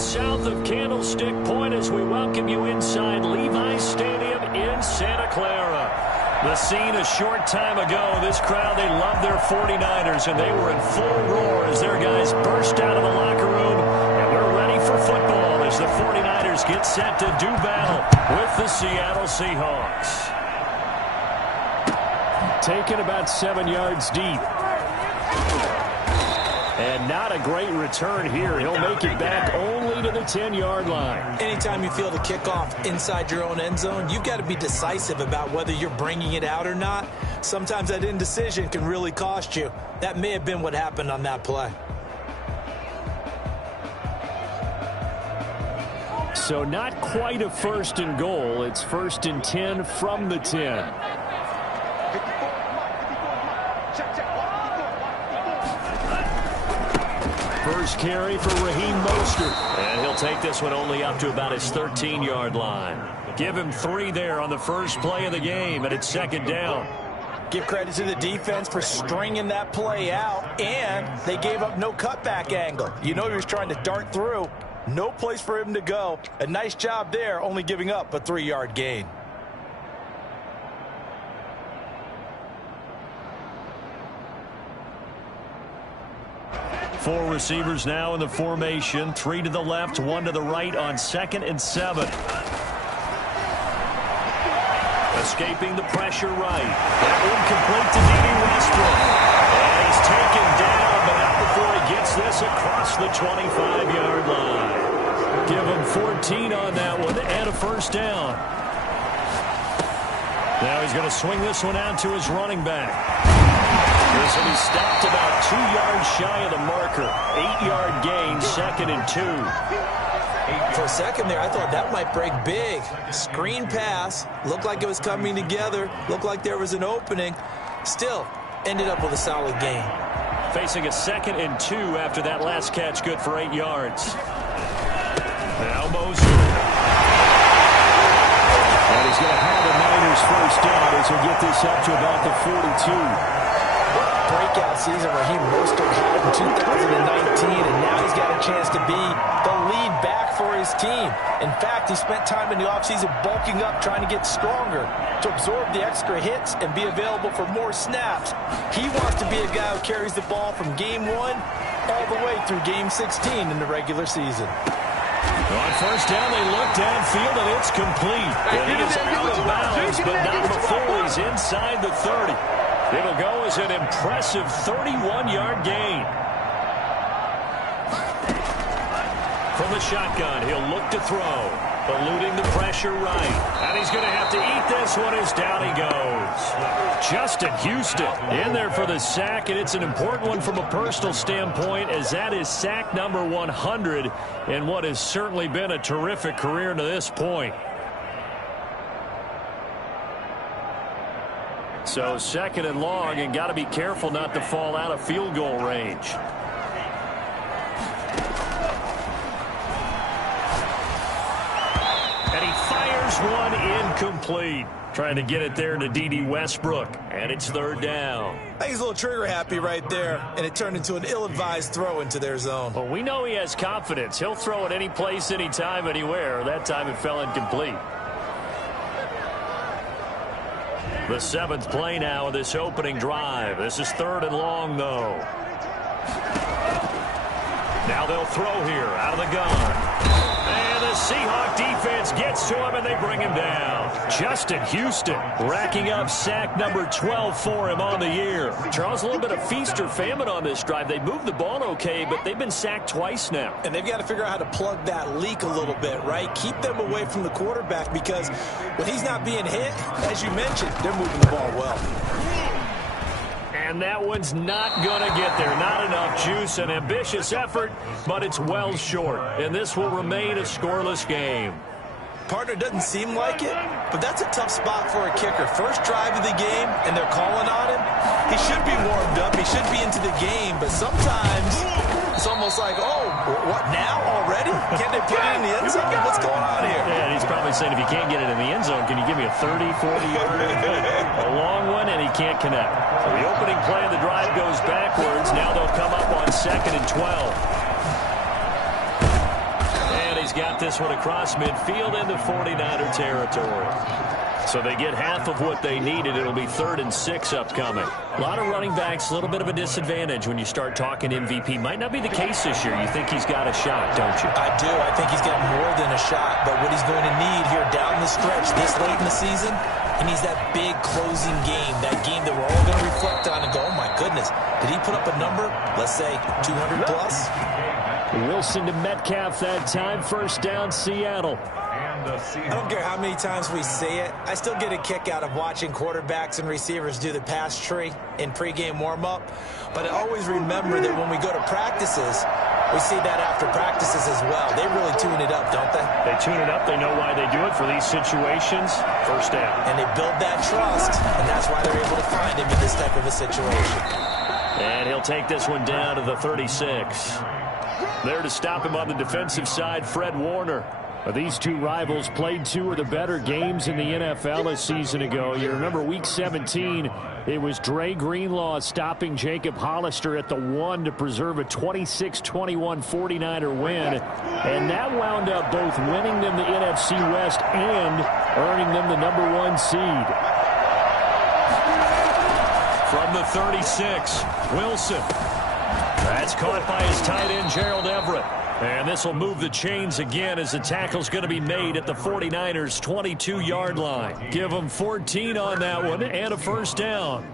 south of Candlestick Point as we welcome you inside Levi's Stadium in Santa Clara. The scene a short time ago. This crowd, they love their 49ers, and they were in full roar as their guys burst out of the locker room. And we're ready for football as the 49ers get set to do battle with the Seattle Seahawks. Taken about 7 yards deep. And not a great return here. He'll make it back only to the 10-yard line. Anytime you feel the kickoff inside your own end zone, you've got to be decisive about whether you're bringing it out or not. Sometimes that indecision can really cost you. That may have been what happened on that play. So not quite a first and goal. It's first and 10 from the 10. First carry for Raheem Mostert. And he'll take this one only up to about his 13-yard line. Give him 3 there on the first play of the game, and it's second down. Give credit to the defense for stringing that play out, and they gave up no cutback angle. You know he was trying to dart through. No place for him to go. A nice job there, only giving up a 3-yard gain. Four receivers now in the formation. 3 to the left, 1 to the right on 2nd and 7. Escaping the pressure right. That one complete to D.D. Westbrook. And he's taken down, but not before he gets this across the 25-yard line. Give him 14 on that one and a first down. Now he's going to swing this one out to his running back. This will be stopped about 2 yards shy of the marker. 8-yard gain, 2nd and 2. For a second there, I thought that might break big. Screen pass. Looked like it was coming together. Looked like there was an opening. Still, ended up with a solid gain. Facing a 2nd and 2 after that last catch, good for 8 yards. Now Mostert. And he's going to have the Niners first down as he'll get this up to about the 42. Breakout season Raheem Mostert had in 2019, and now he's got a chance to be the lead back for his team. In fact, he spent time in the offseason bulking up, trying to get stronger to absorb the extra hits and be available for more snaps. He wants to be a guy who carries the ball from game 1 all the way through game 16 in the regular season. On first down, they look downfield, and it's complete. And he is out of bounds, but not before he's inside the 30. It'll go as an impressive 31-yard gain. From the shotgun, he'll look to throw. Eluding the pressure right. And he's going to have to eat this one as down he goes. Justin Houston in there for the sack, and it's an important one from a personal standpoint, as that is sack number 100 in what has certainly been a terrific career to this point. So 2nd and long, and got to be careful not to fall out of field goal range. And he fires one incomplete. Trying to get it there to D.D. Westbrook, and it's 3rd down. I think he's a little trigger happy right there, and it turned into an ill-advised throw into their zone. Well, we know he has confidence. He'll throw it any place, anytime, anywhere. That time it fell incomplete. The 7th play now of this opening drive. This is 3rd and long, though. Now they'll throw here out of the gun. And the Seahawk defense gets to him, and they bring him down. Justin Houston racking up sack number 12 for him on the year. Charles, a little bit of feast or famine on this drive. They moved the ball okay, but they've been sacked twice now. And they've got to figure out how to plug that leak a little bit, right? Keep them away from the quarterback, because when he's not being hit, as you mentioned, they're moving the ball well. And that one's not going to get there. Not enough juice. An ambitious effort, but it's well short. And this will remain a scoreless game. Partner, doesn't seem like it, but that's a tough spot for a kicker. First drive of the game, and they're calling on him. He should be warmed up. He should be into the game, but sometimes it's almost like, oh, what now already? Can't they put it in the end zone? What's going on here? Yeah, and he's probably saying, if you can't get it in the end zone, can you give me a 30, 40-yard? A long one, and he can't connect. So the opening play of the drive goes backwards. Now they'll come up on 2nd and 12. he's got this one across midfield into 49er territory. So they get half of what they needed. It'll be 3rd and 6 upcoming. A lot of running backs, a little bit of a disadvantage when you start talking MVP. Might not be the case this year. You think he's got a shot, don't you? I do. I think he's got more than a shot. But what he's going to need here down the stretch this late in the season, he needs that big closing game, that game that we're all going to reflect on and go, oh, my goodness, did he put up a number, let's say, 200 plus? Wilson to Metcalf that time. First down, Seattle. I don't care how many times we say it, I still get a kick out of watching quarterbacks and receivers do the pass tree in pregame warm-up. But I always remember that when we go to practices, we see that after practices as well. They really tune it up, don't they? They tune it up. They know why they do it for these situations. First down. And they build that trust, and that's why they're able to find him in this type of a situation. And he'll take this one down to the 36. There to stop him on the defensive side, Fred Warner. These two rivals played 2 of the better games in the NFL a season ago. You remember Week 17, it was Dre Greenlaw stopping Jacob Hollister at the 1 to preserve a 26-21 49er win. And that wound up both winning them the NFC West and earning them the #1 seed. From the 36, Wilson. That's caught by his tight end, Gerald Everett. And this will move the chains again as the tackle's going to be made at the 49ers' 22-yard line. Give them 14 on that one and a first down.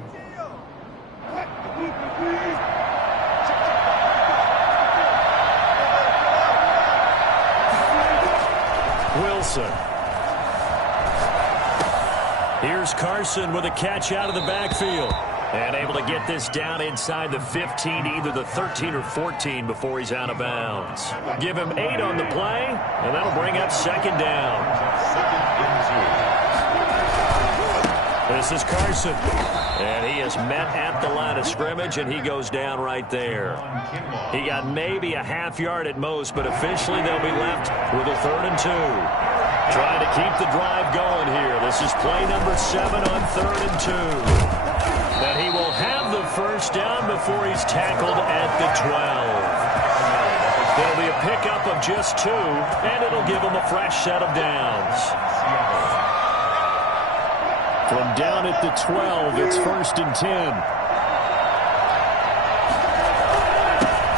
Wilson. Here's Carson with a catch out of the backfield. And able to get this down inside the 15, either the 13 or 14 before he's out of bounds. Give him 8 on the play, and that'll bring up second down. This is Carson. And he is met at the line of scrimmage, and he goes down right there. He got maybe a half yard at most, but officially they'll be left with a 3rd and 2. Trying to keep the drive going here. This is play number 7 on 3rd and 2. That he will have the first down before he's tackled at the 12. There'll be a pickup of just 2, and it'll give him a fresh set of downs. From down at the 12, it's 1st and 10.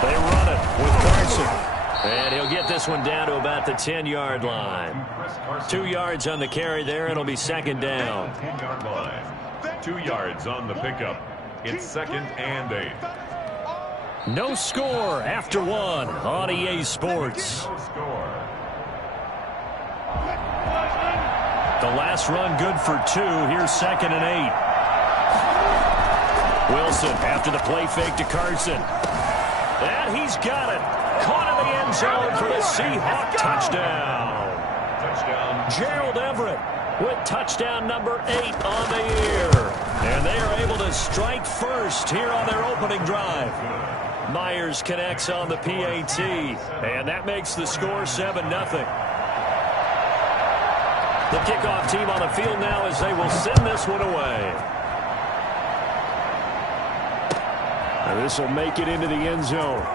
They run it with Carson. And he'll get this one down to about the 10-yard line. 2 yards on the carry there, and it'll be second down. 10-yard line. 2 yards on the pickup. It's 2nd and 8. No score after 1 on EA Sports. No score. The last run good for 2. Here's 2nd and 8. Wilson after the play fake to Carson. And he's got it. Caught in the end zone for the Seahawk touchdown. Touchdown. Gerald Everett with touchdown number 8 on the year. And they are able to strike first here on their opening drive. Myers connects on the PAT. And that makes the score 7-0. The kickoff team on the field now as they will send this one away. And this will make it into the end zone.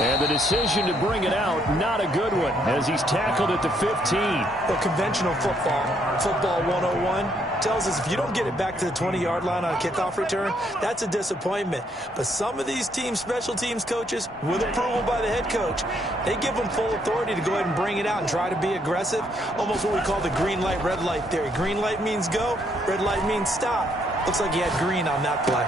And the decision to bring it out, not a good one, as he's tackled at the 15. Well, conventional football 101, tells us if you don't get it back to the 20-yard line on a kickoff return, that's a disappointment. But some of these teams, special teams coaches, with approval by the head coach, they give them full authority to go ahead and bring it out and try to be aggressive, almost what we call the green light, red light theory. Green light means go, red light means stop. Looks like he had green on that play.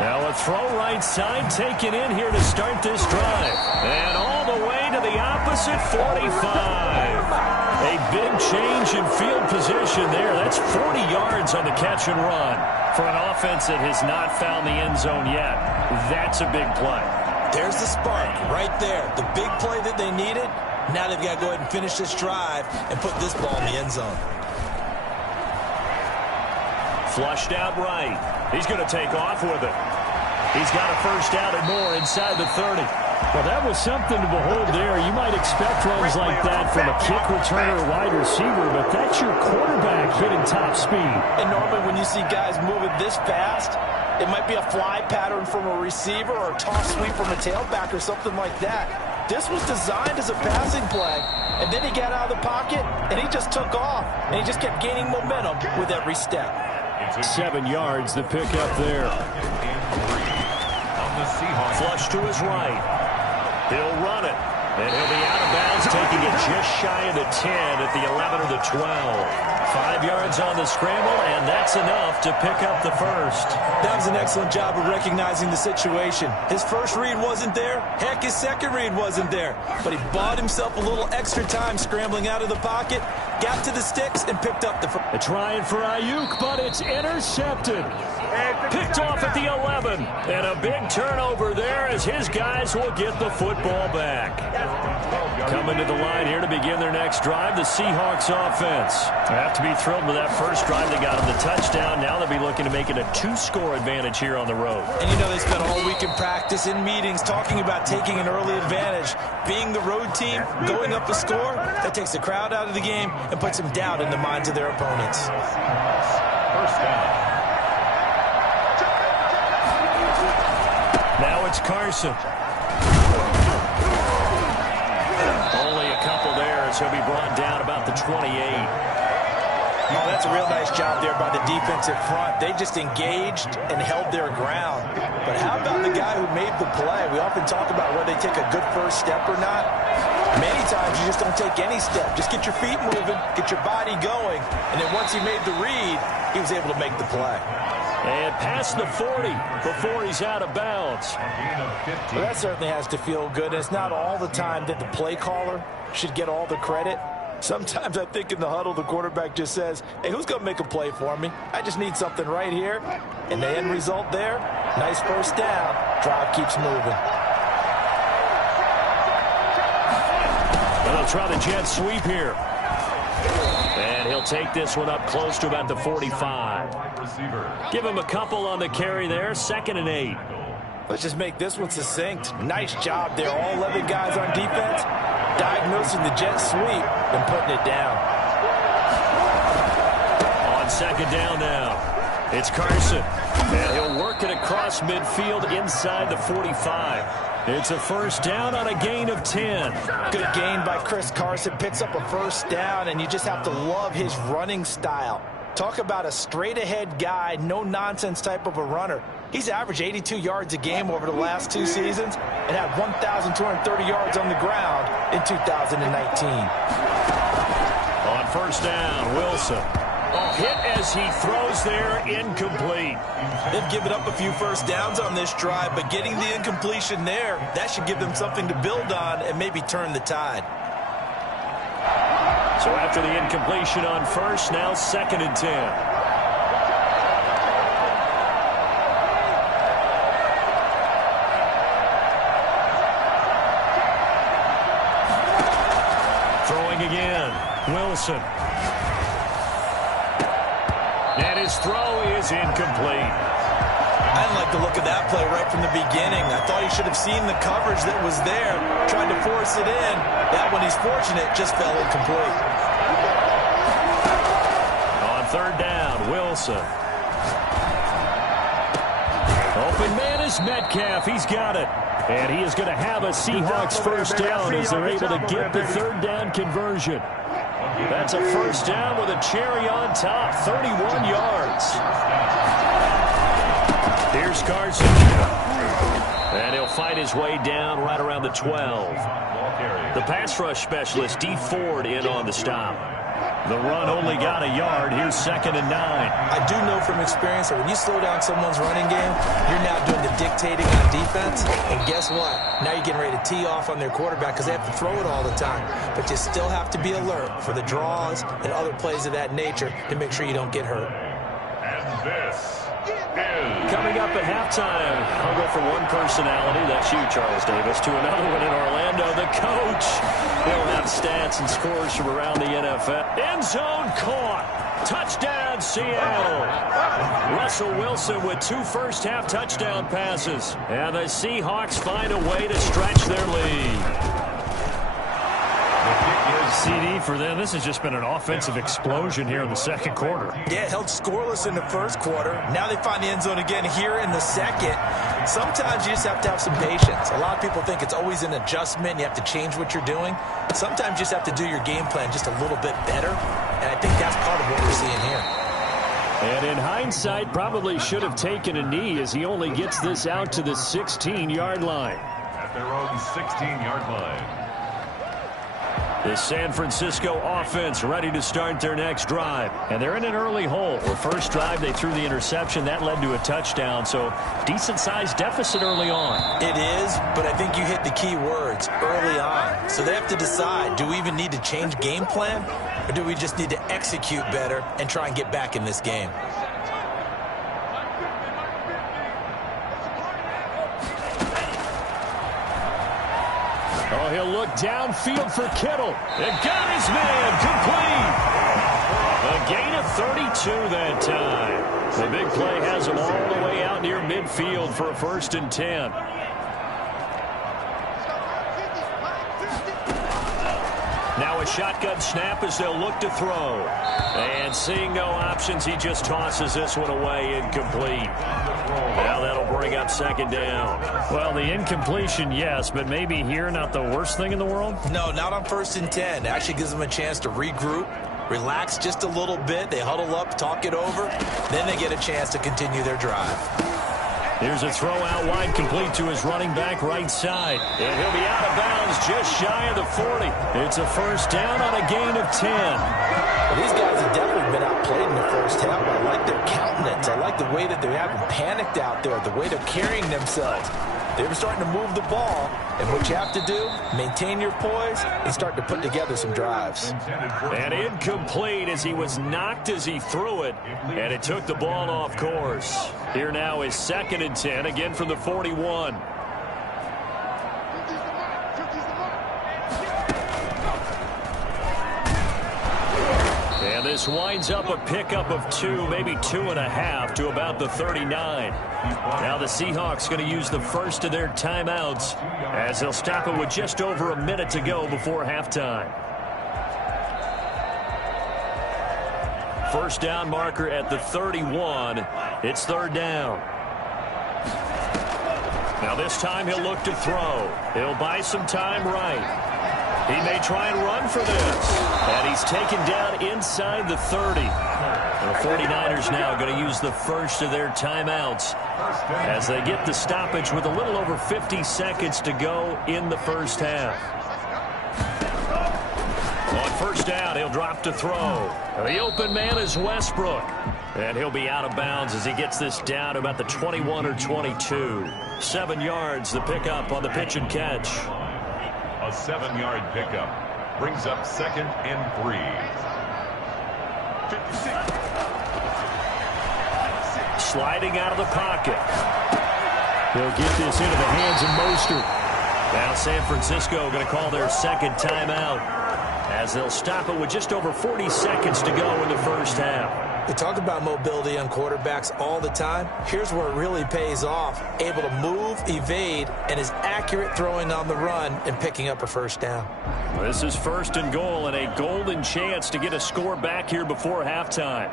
Now a throw right side taken in here to start this drive. And all the way to the opposite 45. A big change in field position there. That's 40 yards on the catch and run. For an offense that has not found the end zone yet, that's a big play. There's the spark right there. The big play that they needed. Now they've got to go ahead and finish this drive and put this ball in the end zone. Flushed out right. He's going to take off with it. He's got a first down and more inside the 30. Well, that was something to behold there. You might expect runs like that from a kick returner or wide receiver, but that's your quarterback hitting top speed. And normally when you see guys moving this fast, it might be a fly pattern from a receiver or a toss sweep from a tailback or something like that. This was designed as a passing play, and then he got out of the pocket, and he just took off, and he just kept gaining momentum with every step. 7 yards, the pickup there. Flush to his right. He'll run it. And he'll be out of bounds, taking it just shy of the 10 at the 11 or the 12. 5 yards on the scramble, and that's enough to pick up the first. That was an excellent job of recognizing the situation. His first read wasn't there. Heck, his second read wasn't there. But he bought himself a little extra time scrambling out of the pocket, got to the sticks, and picked up the first. A try for Ayuk, but it's intercepted. Picked off at the 11. And a big turnover there as his guys will get the football back. Coming to the line here to begin their next drive, the Seahawks offense. They have to be thrilled with that first drive. They got them the touchdown. Now they'll be looking to make it a 2-score advantage here on the road. And you know they spent all week in practice, in meetings, talking about taking an early advantage. Being the road team, going up a score, that takes the crowd out of the game and puts some doubt in the minds of their opponents. First down. Now it's Carson. Only a couple there as he'll be brought down about the 28. Oh, that's a real nice job there by the defensive front. They just engaged and held their ground. But how about the guy who made the play? We often talk about whether they take a good first step or not. Many times you just don't take any step. Just get your feet moving, get your body going, and then once he made the read, he was able to make the play. And past the 40 before he's out of bounds. Well, that certainly has to feel good. It's not all the time that the play caller should get all the credit. Sometimes I think in the huddle, the quarterback just says, hey, who's going to make a play for me? I just need something right here. And the end result there, nice first down. Drive keeps moving. And they'll try the jet sweep here. And he'll take this one up close to about the 45. Give him a couple on the carry there. 2nd and 8. Let's just make this one succinct. Nice job there. All 11 guys on defense diagnosing the jet sweep and putting it down. On 2nd down now, it's Carson. And he'll work it across midfield inside the 45. It's a first down on a gain of 10. Good gain by Chris Carson. Picks up a first down, and you just have to love his running style. Talk about a straight-ahead guy, no-nonsense type of a runner. He's averaged 82 yards a game over the last 2 seasons and had 1,230 yards on the ground in 2019. On first down, Wilson. Hit as he throws there, incomplete. They've given up a few first downs on this drive, but getting the incompletion there, that should give them something to build on and maybe turn the tide. So after the incompletion on first, now 2nd and 10. Throwing again, Wilson. And his throw is incomplete. I didn't like the look of that play right from the beginning. I thought he should have seen the coverage that was there, tried to force it in. That one, he's fortunate, just fell incomplete. On 3rd down, Wilson. Open man is Metcalf. He's got it. And he is going to have a Seahawks first down as they're able to get the 3rd down conversion. That's a first down with a cherry on top, 31 yards. Here's Carson. And he'll fight his way down right around the 12. The pass rush specialist, D. Ford, in on the stop. The run only got a yard. Here's 2nd and 9. I do know from experience that when you slow down someone's running game, you're now doing the dictating on defense. And guess what? Now you're getting ready to tee off on their quarterback because they have to throw it all the time. But you still have to be alert for the draws and other plays of that nature to make sure you don't get hurt. And this is... Coming up at halftime, I'll go from one personality, that's you, Charles Davis, to another one in Orlando, the coach. He'll have stats and scores from around the NFL. End zone caught. Touchdown, Seattle. Russell Wilson with 2 first-half touchdown passes. And the Seahawks find a way to stretch their lead. CD for them. This has just been an offensive explosion here in the second quarter. Yeah, held scoreless in the first quarter. Now they find the end zone again here in the second. Sometimes you just have to have some patience. A lot of people think it's always an adjustment. You have to change what you're doing. Sometimes you just have to do your game plan just a little bit better. And I think that's part of what we're seeing here. And in hindsight, probably should have taken a knee as he only gets this out to the 16-yard line. At their own 16-yard line. The San Francisco offense ready to start their next drive. And they're in an early hole. The first drive, they threw the interception. That led to a touchdown. So decent-sized deficit early on. It is, but I think you hit the key words, early on. So they have to decide, do we even need to change game plan? Or do we just need to execute better and try and get back in this game? Oh, he'll look downfield for Kittle. It got his man complete. A gain of 32 that time. The big play has him all the way out near midfield for a 1st and 10. Now a shotgun snap as they'll look to throw. And seeing no options, he just tosses this one away, incomplete. Now that'll bring up 2nd down. Well, the incompletion, yes, but maybe here not the worst thing in the world? No, not on 1st and 10. It actually gives them a chance to regroup, relax just a little bit. They huddle up, talk it over. Then they get a chance to continue their drive. Here's a throw out wide, complete to his running back right side. And he'll be out of bounds just shy of the 40. It's a 1st down on a gain of 10. Well, these guys have definitely been outplayed in the first half. I like their countenance. I like the way that they haven't panicked out there, the way they're carrying themselves. They were starting to move the ball, and what you have to do, maintain your poise and start to put together some drives. And incomplete as he was knocked as he threw it, and it took the ball off course. Here now is 2nd and 10, again from the 41. And this winds up a pickup of 2, maybe 2.5 to about the 39. Now the Seahawks going to use the first of their timeouts as they'll stop it with just over a minute to go before halftime. 1st down marker at the 31. It's 3rd down. Now this time he'll look to throw. He'll buy some time right. He may try and run for this. And he's taken down inside the 30. And the 49ers now going to use the first of their timeouts as they get the stoppage with a little over 50 seconds to go in the first half. On 1st down, he'll drop to throw. The open man is Westbrook. And he'll be out of bounds as he gets this down to about the 21 or 22. 7 yards, the pickup on the pitch and catch. A 7-yard pickup brings up 2nd and 3. Sliding out of the pocket. He'll get this into the hands of Mostert. Now San Francisco going to call their 2nd timeout as they'll stop it with just over 40 seconds to go in the first half. We talk about mobility on quarterbacks all the time. Here's where it really pays off. Able to move, evade, and is accurate throwing on the run and picking up a 1st down. This is 1st and goal and a golden chance to get a score back here before halftime.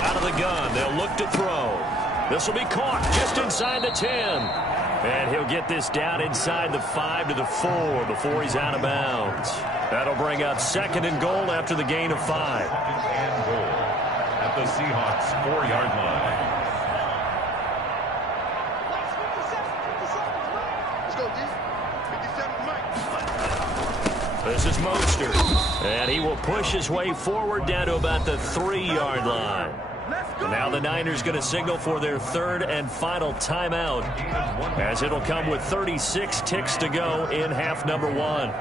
Out of the gun, they'll look to throw. This will be caught just inside the 10. And he'll get this down inside the 5 to the 4 before he's out of bounds. That'll bring up 2nd and goal after the gain of 5. 2nd and goal at the Seahawks 4-yard line. This is Mostert. And he will push his way forward down to about the 3-yard line. Now the Niners going to signal for their 3rd and final timeout as it'll come with 36 ticks to go in half number 1.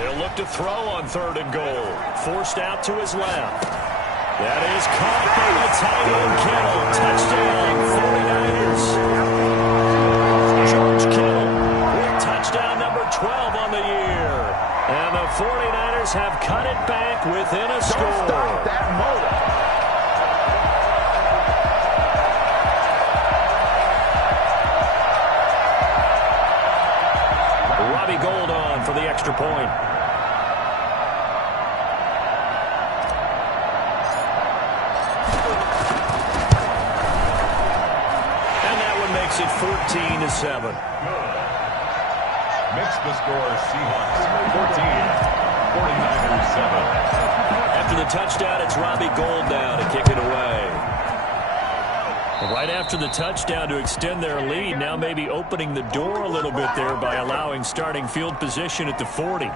They'll look to throw on 3rd and goal. Forced out to his left. That is caught by the tight end Kittle. Touchdown 49ers. George Kittle with touchdown number 12 on the year. And the 49ers have cut it back within a score. Don't stop that motor. extra point. And that one makes it 14-7. Makes the score Seahawks 14, 49ers 7. After the touchdown, it's Robbie Gould now to kick it away. Right after the touchdown to extend their lead, now maybe opening the door a little bit there by allowing starting field position at the 40.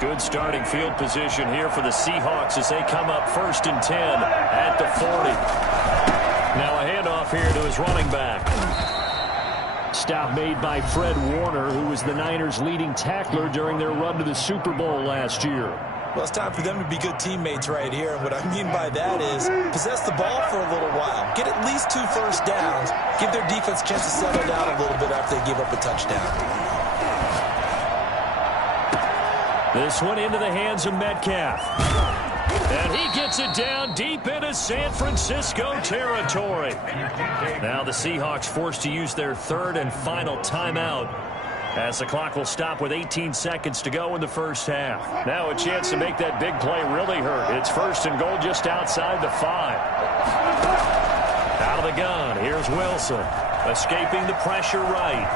Good starting field position here for the Seahawks as they come up 1st and 10 at the 40. Now a handoff here to his running back. Stop made by Fred Warner, who was the Niners' leading tackler during their run to the Super Bowl last year. Well, it's time for them to be good teammates right here. And what I mean by that is possess the ball for a little while. Get at least 2 first downs. Give their defense a chance to settle down a little bit after they give up a touchdown. This one into the hands of Metcalf. And he gets it down deep into San Francisco territory. Now the Seahawks forced to use their 3rd and final timeout as the clock will stop with 18 seconds to go in the first half. Now a chance to make that big play really hurt. It's 1st and goal just outside the 5. Out of the gun, here's Wilson. Escaping the pressure right.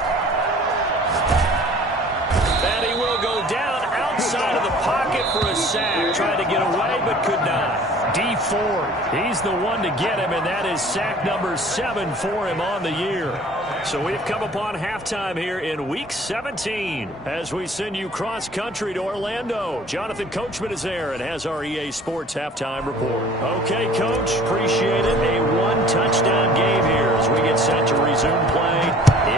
And he will go down outside of the pocket for a sack. Tried to get away, but could not. Dee Ford, he's the one to get him, and that is sack number 7 for him on the year. So we've come upon halftime here in Week 17 as we send you cross-country to Orlando. Jonathan Coachman is there and has our EA Sports halftime report. Okay, Coach, appreciate it. A 1-touchdown game here as we get set to resume play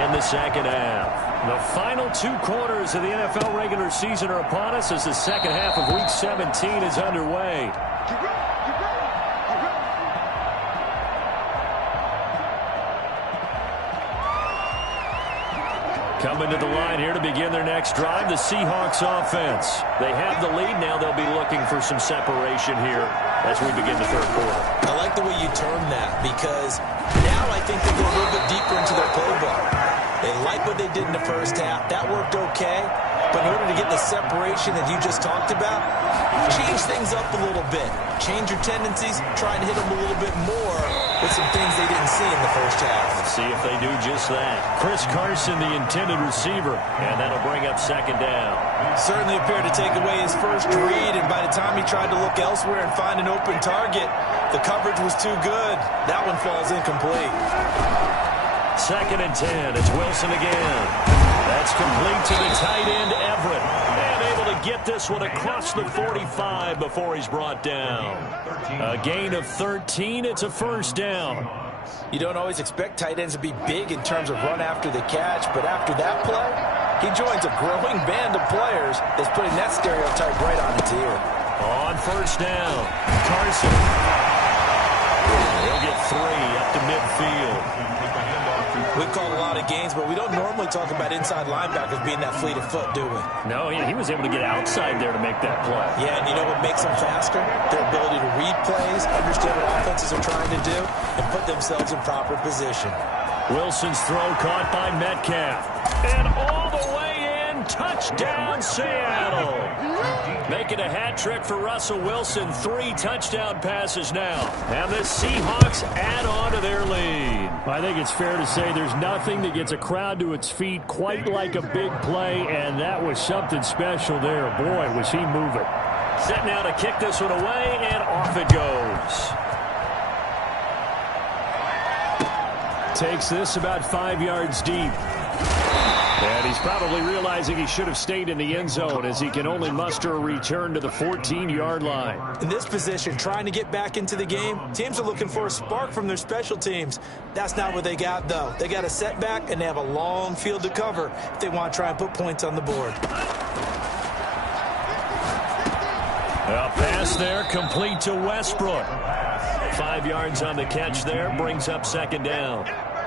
in the second half. The final 2 quarters of the NFL regular season are upon us as the second half of Week 17 is underway. Coming to the line here to begin their next drive, the Seahawks offense. They have the lead. Now they'll be looking for some separation here as we begin the 3rd quarter. I like the way you term that because now I think they go a little bit deeper into their playbook. They like what they did in the first half. That worked okay. But in order to get the separation that you just talked about, change things up a little bit. Change your tendencies. Try to hit them a little bit more with some things they didn't see in the first half. Let's see if they do just that. Chris Carson, the intended receiver, and that'll bring up 2nd down. Certainly appeared to take away his first read, and by the time he tried to look elsewhere and find an open target, the coverage was too good. That one falls incomplete. 2nd and 10. It's Wilson again. That's complete to the tight end, Everett. And able to get this one across the 45 before he's brought down. A gain of 13. It's a 1st down. You don't always expect tight ends to be big in terms of run after the catch, but after that play, he joins a growing band of players that's putting that stereotype right on its ear. On 1st down, Carson. He'll get 3 up to midfield. We've called a lot of games, but we don't normally talk about inside linebackers being that fleet of foot, do we? No, he was able to get outside there to make that play. Yeah, and you know what makes them faster? Their ability to read plays, understand what offenses are trying to do, and put themselves in proper position. Wilson's throw caught by Metcalf. And all the way in, touchdown Seattle. Making a hat trick for Russell Wilson. 3 touchdown passes now. And the Seahawks add on to their lead. I think it's fair to say there's nothing that gets a crowd to its feet quite like a big play, and that was something special there. Boy, was he moving. Set now to kick this one away, and off it goes. Takes this about 5 yards deep. And he's probably realizing he should have stayed in the end zone as he can only muster a return to the 14-yard line. In this position, trying to get back into the game, teams are looking for a spark from their special teams. That's not what they got, though. They got a setback, and they have a long field to cover if they want to try and put points on the board. A pass there, complete to Westbrook. 5 yards on the catch there, brings up 2nd down.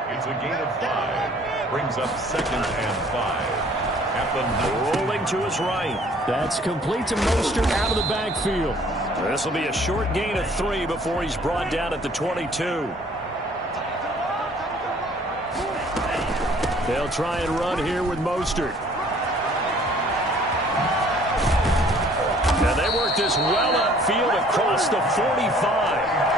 It's a gain of 5. Brings up 2nd and 5. At the rolling to his right. That's complete to Mostert out of the backfield. This will be a short gain of 3 before he's brought down at the 22. They'll try and run here with Mostert. And they work this well upfield across the 45.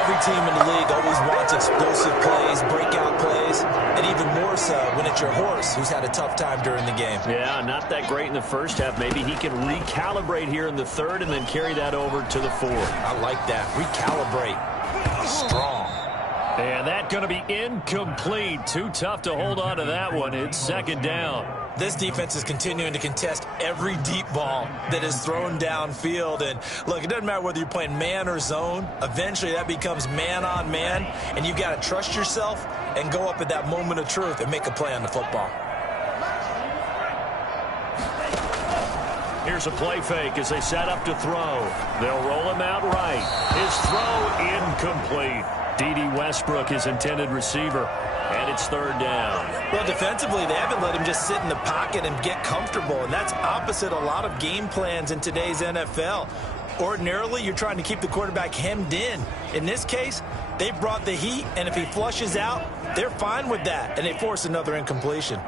Every team in the league always wants explosive plays, breakout plays, and even more so when it's your horse who's had a tough time during the game. Yeah, not that great in the first half. Maybe he can recalibrate here in the third and then carry that over to the fourth. I like that. Recalibrate. Strong. And that's going to be incomplete. Too tough to hold on to that one. It's second down. This defense is continuing to contest every deep ball that is thrown downfield. And, look, it doesn't matter whether you're playing man or zone. Eventually, that becomes man-on-man, and you've got to trust yourself and go up at that moment of truth and make a play on the football. Here's a play fake as they set up to throw. They'll roll him out right. His throw incomplete. D.D. Westbrook, his intended receiver. And it's third down. Well, defensively, they haven't let him just sit in the pocket and get comfortable, and that's opposite a lot of game plans in today's NFL. Ordinarily, you're trying to keep the quarterback hemmed in. In this case, they brought the heat, and if he flushes out, they're fine with that, and they force another incompletion.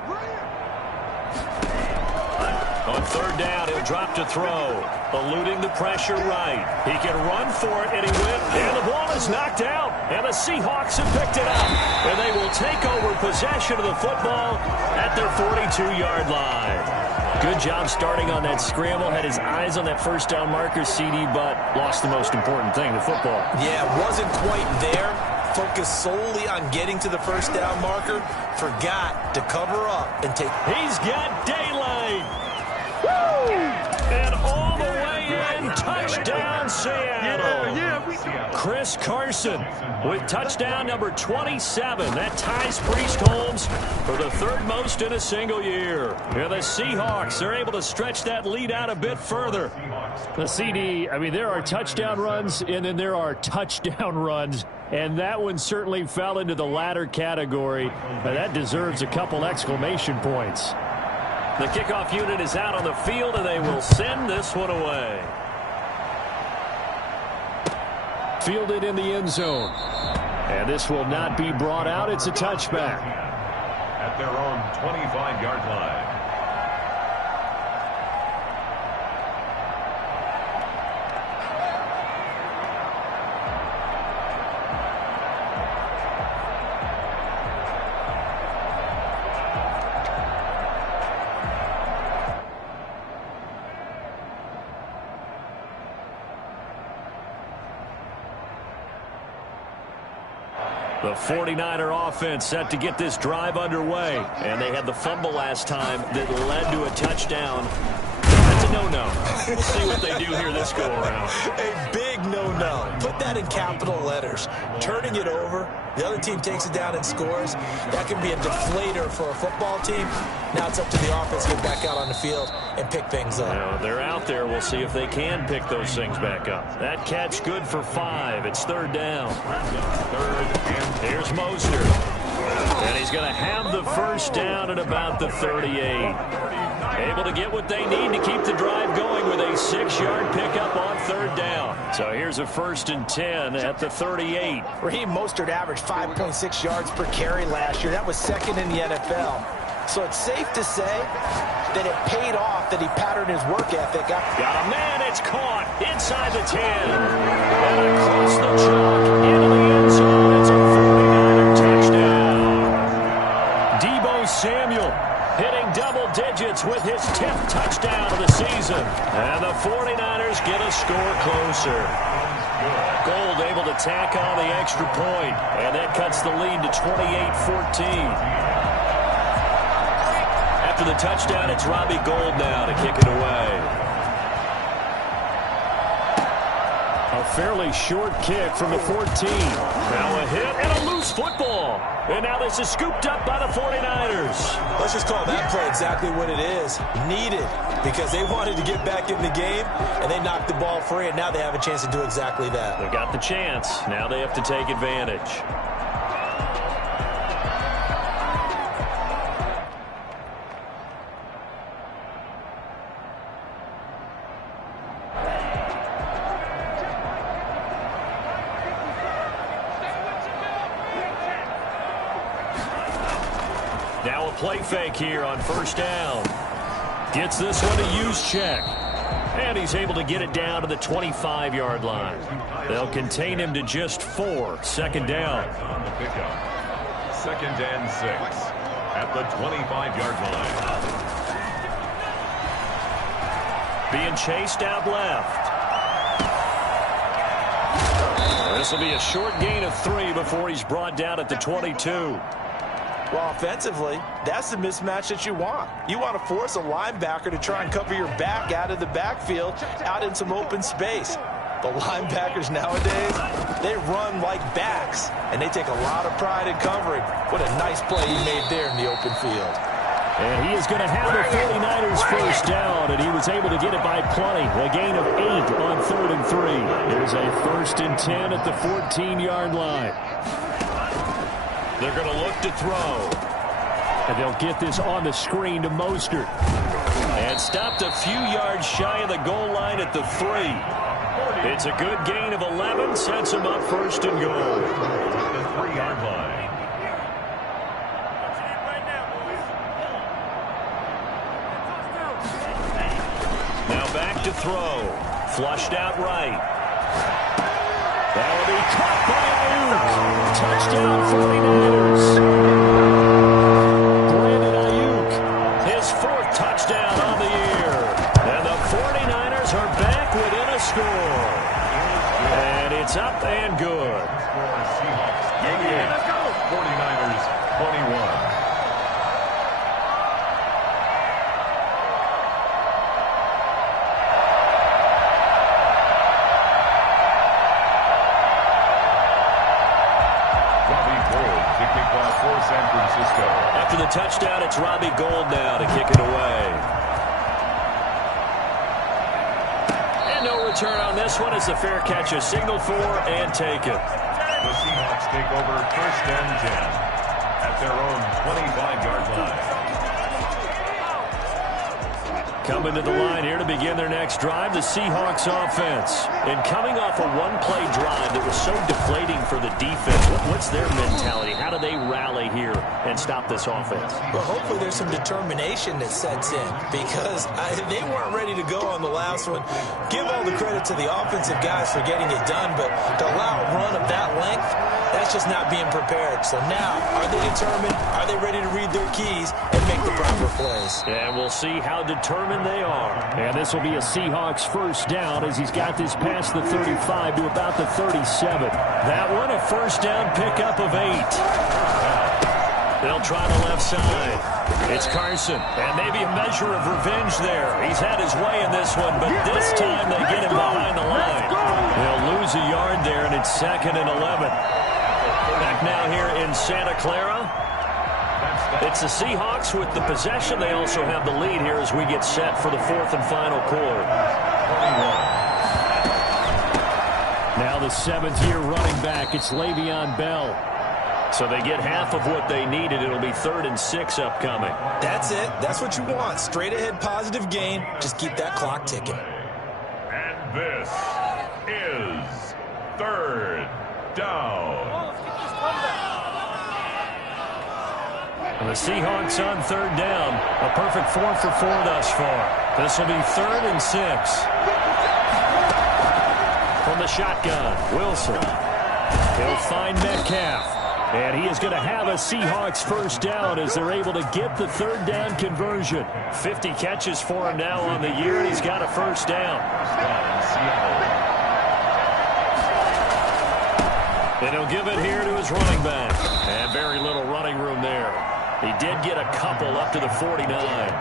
On third down, he'll drop to throw. Eluding the pressure right. He can run for it, and he will. And the ball is knocked out. And the Seahawks have picked it up. And they will take over possession of the football at their 42-yard line. Good job starting on that scramble. Had his eyes on that first down marker, CD, but lost the most important thing, the football. Yeah, wasn't quite there. Focused solely on getting to the first down marker. Forgot to cover up and take. He's got daylight. Woo! And all the way in, touchdown Seattle. Chris Carson with touchdown number 27. That ties Priest Holmes for the third most in a single year. And the Seahawks are able to stretch that lead out a bit further. The CD, I mean, there are touchdown runs, and then there are touchdown runs. And that one certainly fell into the latter category. That deserves a couple exclamation points. The kickoff unit is out on the field, and they will send this one away. Fielded in the end zone. And this will not be brought out. It's a touchback. At their own 25-yard line. The 49er offense set to get this drive underway. And they had the fumble last time that led to a touchdown. That's a no-no. We'll see what they do here this go-around. A big no-no. Put that in capital letters. Turning it over, the other team takes it down and scores. That can be a deflator for a football team. Now it's up to the offense to get back out on the field and pick things up. Now, they're out there. We'll see if they can pick those things back up. That catch good for 5. It's third down. Here's Mostert. And he's going to have the first down at about the 38. Able to get what they need to keep the drive going with a 6-yard pickup on third down. So here's a 1st and 10 at the 38. Raheem Mostert averaged 5.6 yards per carry last year. That was second in the NFL. So it's safe to say that it paid off that he patterned his work ethic. Got a man, it's caught inside the 10. And across the chalk into the end zone. It's a 49er touchdown. Deebo Samuel hitting double digits with his 10th touchdown of the season. And the 49ers get a score closer. Gold able to tack on the extra point. And that cuts the lead to 28-14. After the touchdown, it's Robbie Gould now to kick it away. A fairly short kick from the 14. Now a hit and a loose football. And now this is scooped up by the 49ers. Let's just call that play exactly what it is. Needed, because they wanted to get back in the game, and they knocked the ball free, and now they have a chance to do exactly that. They got the chance. Now they have to take advantage. play fake here on first down. Gets this one to Juszczyk. And he's able to get it down to the 25-yard line. They'll contain him to just 4. Second down. On the pickup. 2nd and 6 at the 25-yard line. Being chased out left. This will be a short gain of 3 before he's brought down at the 22. Well, offensively, that's the mismatch that you want. You want to force a linebacker to try and cover your back out of the backfield, out in some open space. The linebackers nowadays, they run like backs, and they take a lot of pride in covering. What a nice play he made there in the open field. And he is going to have the 49ers first down, and he was able to get it by plenty. A gain of 8 on 3rd and 3. There's a 1st and 10 at the 14-yard line. They're going to look to throw. And they'll get this on the screen to Mostert. And stopped a few yards shy of the goal line at the 3. It's a good gain of 11. Sets him up 1st and goal. The 3-yard line. Now back to throw. Flushed out right. That will be caught by Ayuk. Touchdown 49ers. Brandon Ayuk, his 4th touchdown on the year. And the 49ers are back within a score. And it's up and good. Seahawks 38. 49ers 21. San Francisco. After the touchdown, it's Robbie Gould now to kick it away. And no return on this one. It's a fair catch, a signal for, and take it. The Seahawks take over 1st and 10 at their own 25-yard line. Coming to the line here to begin their next drive, the Seahawks offense. And coming off a one-play drive that was so deflating for the defense, what's their mentality? How do they rally here and stop this offense? Well, hopefully there's some determination that sets in because they weren't ready to go on the last one. Give all the credit to the offensive guys for getting it done, but to allow a run of that length, that's just not being prepared. So now, are they determined? Are they ready to read their keys and make the proper plays? And we'll see how determined they are. And this will be a Seahawks first down as he's got this past the 35 to about the 37. That one, a first down pickup of 8. They'll try the left side. It's Carson, and maybe a measure of revenge there. He's had his way in this one, but this time they get him behind the line. They'll lose a yard there, and it's 2nd and 11. Back now here in Santa Clara. It's the Seahawks with the possession. They also have the lead here as we get set for the 4th and final quarter. Now the 7th-year running back, it's Le'Veon Bell. So they get half of what they needed. It'll be 3rd and 6 upcoming. That's it. That's what you want. Straight ahead positive gain. Just keep that clock ticking. And this is 3rd down. And the Seahawks on 3rd down. A perfect 4 for 4 thus far. This will be 3rd and 6. From the shotgun, Wilson. He'll find Metcalf. And he is going to have a Seahawks first down as they're able to get the 3rd down conversion. 50 catches for him now on the year, and he's got a first down. And he'll give it here to his running back. And very little running room there. He did get a couple up to the 49.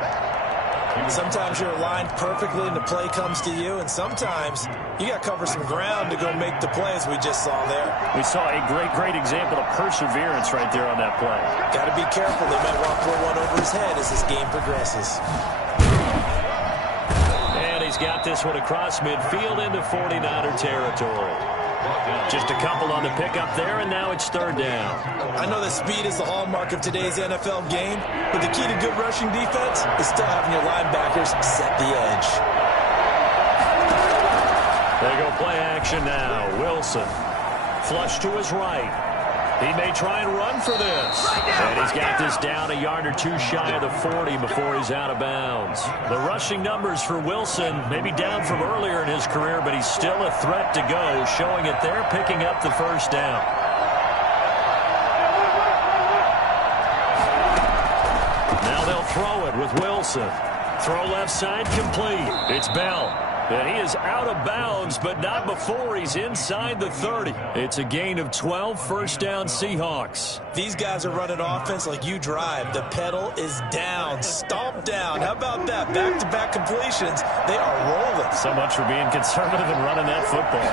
Sometimes you're aligned perfectly and the play comes to you, and sometimes you got to cover some ground to go make the plays we just saw there. We saw a great example of perseverance right there on that play. Got to be careful. They might want to throw one over his head as this game progresses. And he's got this one across midfield into 49er territory. Just a couple on the pickup there, and now it's 3rd down. I know that speed is the hallmark of today's NFL game, but the key to good rushing defense is still having your linebackers set the edge. They go play action now. Wilson. Flush to his right. He may try and run for this. And he's got this down a yard or two shy of the 40 before he's out of bounds. The rushing numbers for Wilson maybe down from earlier in his career, but he's still a threat to go, showing it there, picking up the first down. Now they'll throw it with Wilson. Throw left side complete. It's Bell. And he is out of bounds, but not before he's inside the 30. It's a gain of 12, first down Seahawks. These guys are running offense like you drive. The pedal is down, stomped down. How about that? Back-to-back completions. They are rolling. So much for being conservative and running that football.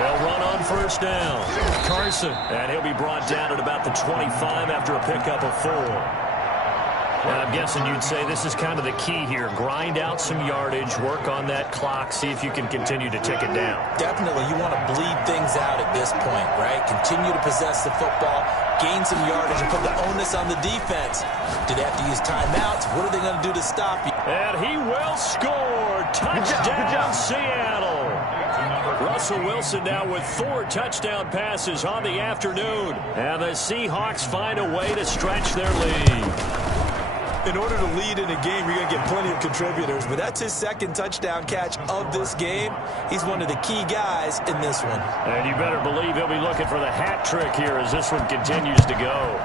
They'll run on first down. Carson, and he'll be brought down at about the 25 after a pickup of 4. And I'm guessing you'd say this is kind of the key here. Grind out some yardage, work on that clock, see if you can continue to tick it down. Definitely. You want to bleed things out at this point, right? Continue to possess the football, gain some yardage, and put the onus on the defense. Do they have to use timeouts? What are they going to do to stop you? And he will score. Touchdown, Seattle. Russell Wilson now with 4 touchdown passes on the afternoon. And the Seahawks find a way to stretch their lead. In order to lead in a game, you're going to get plenty of contributors, but that's his second touchdown catch of this game. He's one of the key guys in this one. And you better believe he'll be looking for the hat trick here as this one continues to go.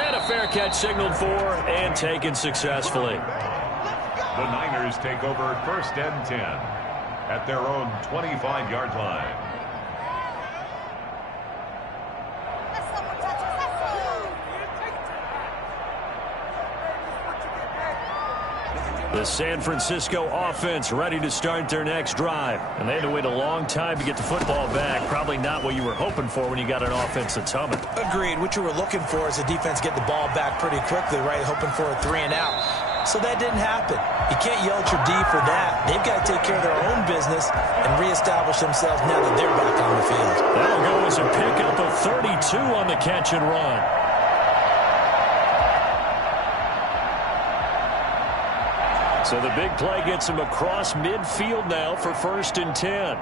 And a fair catch signaled for and taken successfully. The Niners take over first and 10 at their own 25-yard line. The San Francisco offense ready to start their next drive. And they had to wait a long time to get the football back. Probably not what you were hoping for when you got an offense that's humming. Agreed. What you were looking for is the defense get the ball back pretty quickly, right? Hoping for a 3 and out. So that didn't happen. You can't yell at your D for that. They've got to take care of their own business and reestablish themselves now that they're back on the field. That'll go as a pickup of 32 on the catch and run. So the big play gets him across midfield now for first and 10.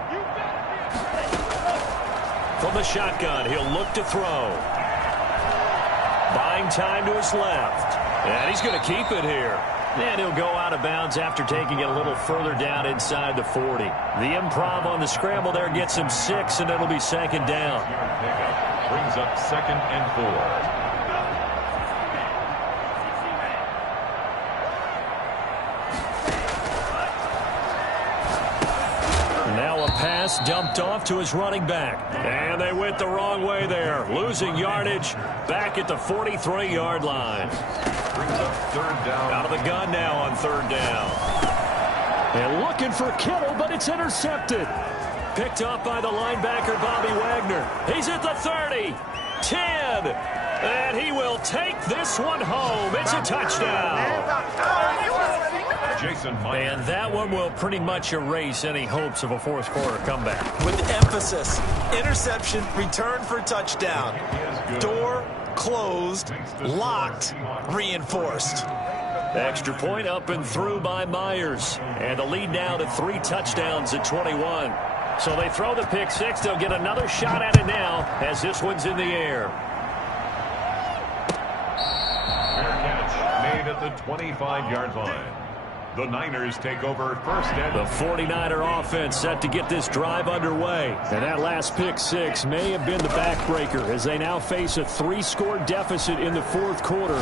From the shotgun, he'll look to throw. Buying time to his left. And he's going to keep it here. And he'll go out of bounds after taking it a little further down inside the 40. The improv on the scramble there gets him 6, and it'll be second down. Brings up second and 4. Pass dumped off to his running back. And they went the wrong way there. Losing yardage back at the 43-yard line. Brings up third down. Out of the gun now on third down. And looking for Kittle, but it's intercepted. Picked up by the linebacker, Bobby Wagner. He's at the 30, 10, and he will take this one home. It's a touchdown. And that one will pretty much erase any hopes of a fourth quarter comeback. With emphasis, interception, return for touchdown. Door closed, locked, reinforced. Extra point up and through by Myers. And the lead now to 3 touchdowns at 21. So they throw the pick 6. They'll get another shot at it now as this one's in the air. Fair catch made at the 25-yard line. The Niners take over first and... The 49er offense set to get this drive underway. And that last pick 6 may have been the backbreaker as they now face a 3-score deficit in the fourth quarter.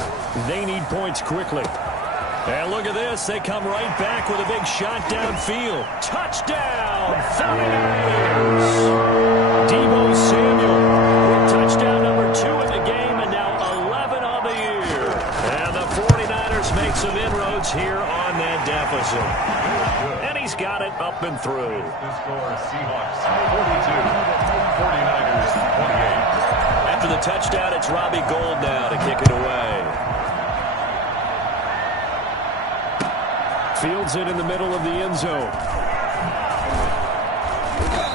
They need points quickly. And look at this. They come right back with a big shot downfield. Touchdown, 49ers! Deebo Samuel with touchdown number 2 in the game and now 11 on the year. And the 49ers make some inroads here on that deficit. And he's got it up and through. The score, Seahawks 42, 49ers 28. After the touchdown, it's Robbie Gould now to kick it away. Fields it in the middle of the end zone.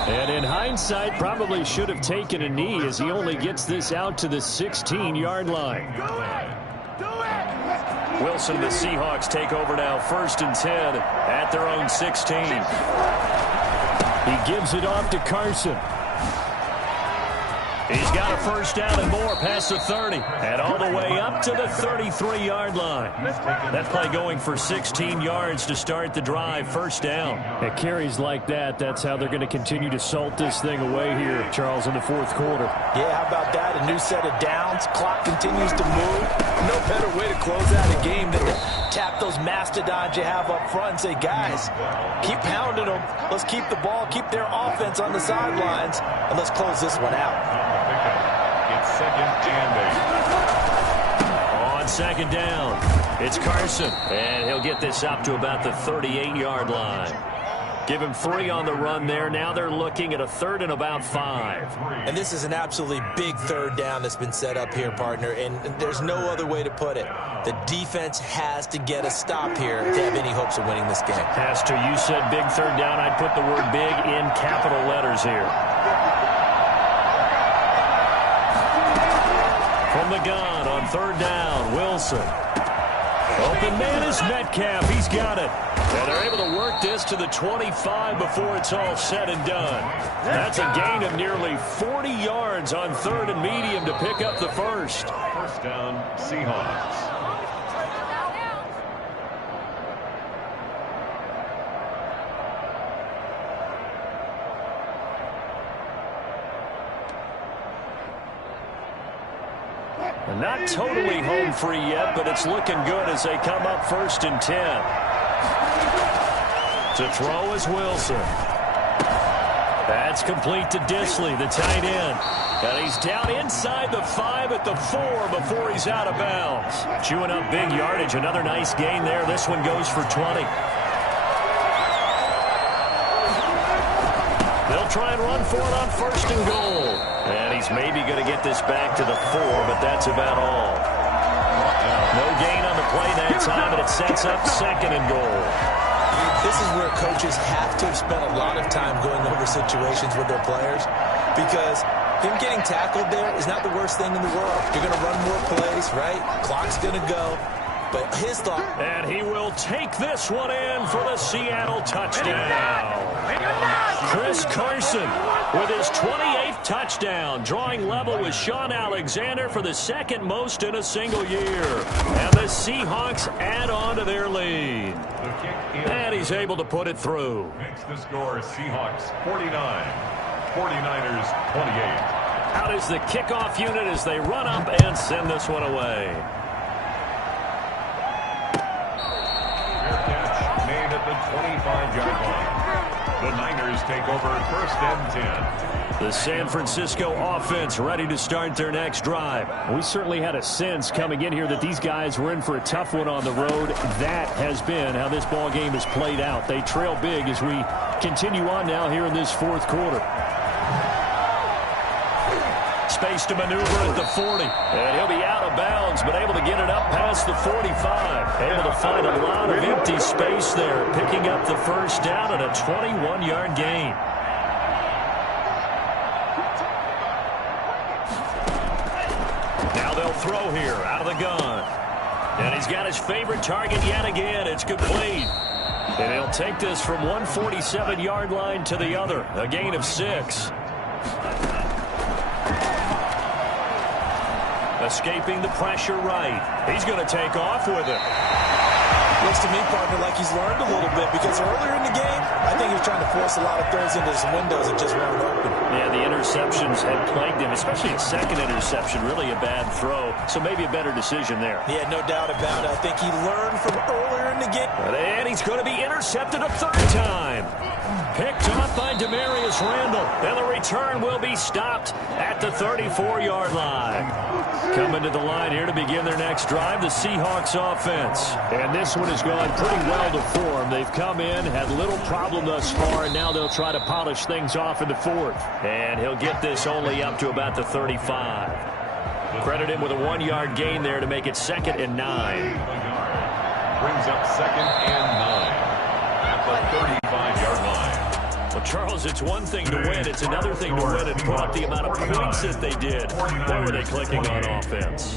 And in hindsight, probably should have taken a knee as he only gets this out to the 16-yard line. Wilson, the Seahawks take over now first and 10 at their own 16. He gives it off to Carson. He's got a first down and more past the 30 and all the way up to the 33-yard line. That play going for 16 yards to start the drive. First down. At carries like that, that's how they're going to continue to salt this thing away here, Charles, in the fourth quarter. Yeah, how about that? A new set of downs. Clock continues to move. No better way to close out a game than to tap those mastodons you have up front and say, guys, keep pounding them. Let's keep the ball, keep their offense on the sidelines, and let's close this one out. It's second and 8. On second down, it's Carson, and he'll get this up to about the 38-yard line. Give him 3 on the run there. Now they're looking at a 3rd and about 5. And this is an absolutely big third down that's been set up here, partner, and there's no other way to put it. The defense has to get a stop here to have any hopes of winning this game. Has to. You said big third down. I'd put the word big in capital letters here. From the gun on third down, Wilson. Open man is Metcalf. He's got it. And they're able to work this to the 25 before it's all said and done. That's a gain of nearly 40 yards on 3rd and medium to pick up the first. First down, Seahawks. Not totally home free yet, but it's looking good as they come up 1st and 10. To throw is Wilson. That's complete to Disley, the tight end. And he's down inside the 5 at the 4 before he's out of bounds. Chewing up big yardage. Another nice gain there. This one goes for 20. They'll try and run for it on 1st and goal. And he's maybe going to get this back to the 4, but that's about all. No gain on the play that time, and it sets up 2nd and goal. This is where coaches have to have spent a lot of time going over situations with their players, because him getting tackled there is not the worst thing in the world. You're going to run more plays, right? Clock's going to go. But his thought... And he will take this one in for the Seattle touchdown. Chris Carson with his 28th touchdown, drawing level with Sean Alexander for the 2nd most in a single year. And the Seahawks add on to their lead. And he's able to put it through. Makes the score Seahawks 49, 49ers 28. Out is the kickoff unit as they run up and send this one away. Fair catch made at the 25-yard line. The Niners take over 1st and 10. The San Francisco offense ready to start their next drive. We certainly had a sense coming in here that these guys were in for a tough one on the road. That has been how this ball game has played out. They trail big as we continue on now here in this fourth quarter. Space to maneuver at the 40. And he'll be out of bounds, but able to get it up past the 45. Able to find a lot of empty space there, picking up the first down and a 21-yard gain. Now they'll throw here out of the gun. And he's got his favorite target yet again. It's complete. And he'll take this from 147-yard line to the other. A gain of 6. Escaping the pressure right. He's going to take off with it. Looks to me, partner, like he's learned a little bit, because earlier in the game, I think he was trying to force a lot of throws into his windows and just weren't open. Yeah, the interceptions had plagued him, especially a second interception. Really a bad throw, so maybe a better decision there. Yeah, no doubt about it. I think he learned from earlier in the game. And he's going to be intercepted a 3rd time. Picked off by Demarius Randall. And the return will be stopped at the 34-yard line. Coming to the line here to begin their next drive, the Seahawks offense. And this one has gone pretty well to form. They've come in, had little problem thus far, and now they'll try to polish things off in the 4th. And he'll get this only up to about the 35. Credit him with a 1-yard gain there to make it 2nd and 9. Brings up 2nd and 9 at the 35-yard line. Well, Charles, it's one thing to win. It's another thing to win and put up the amount of points that they did. Boy, were they clicking on offense.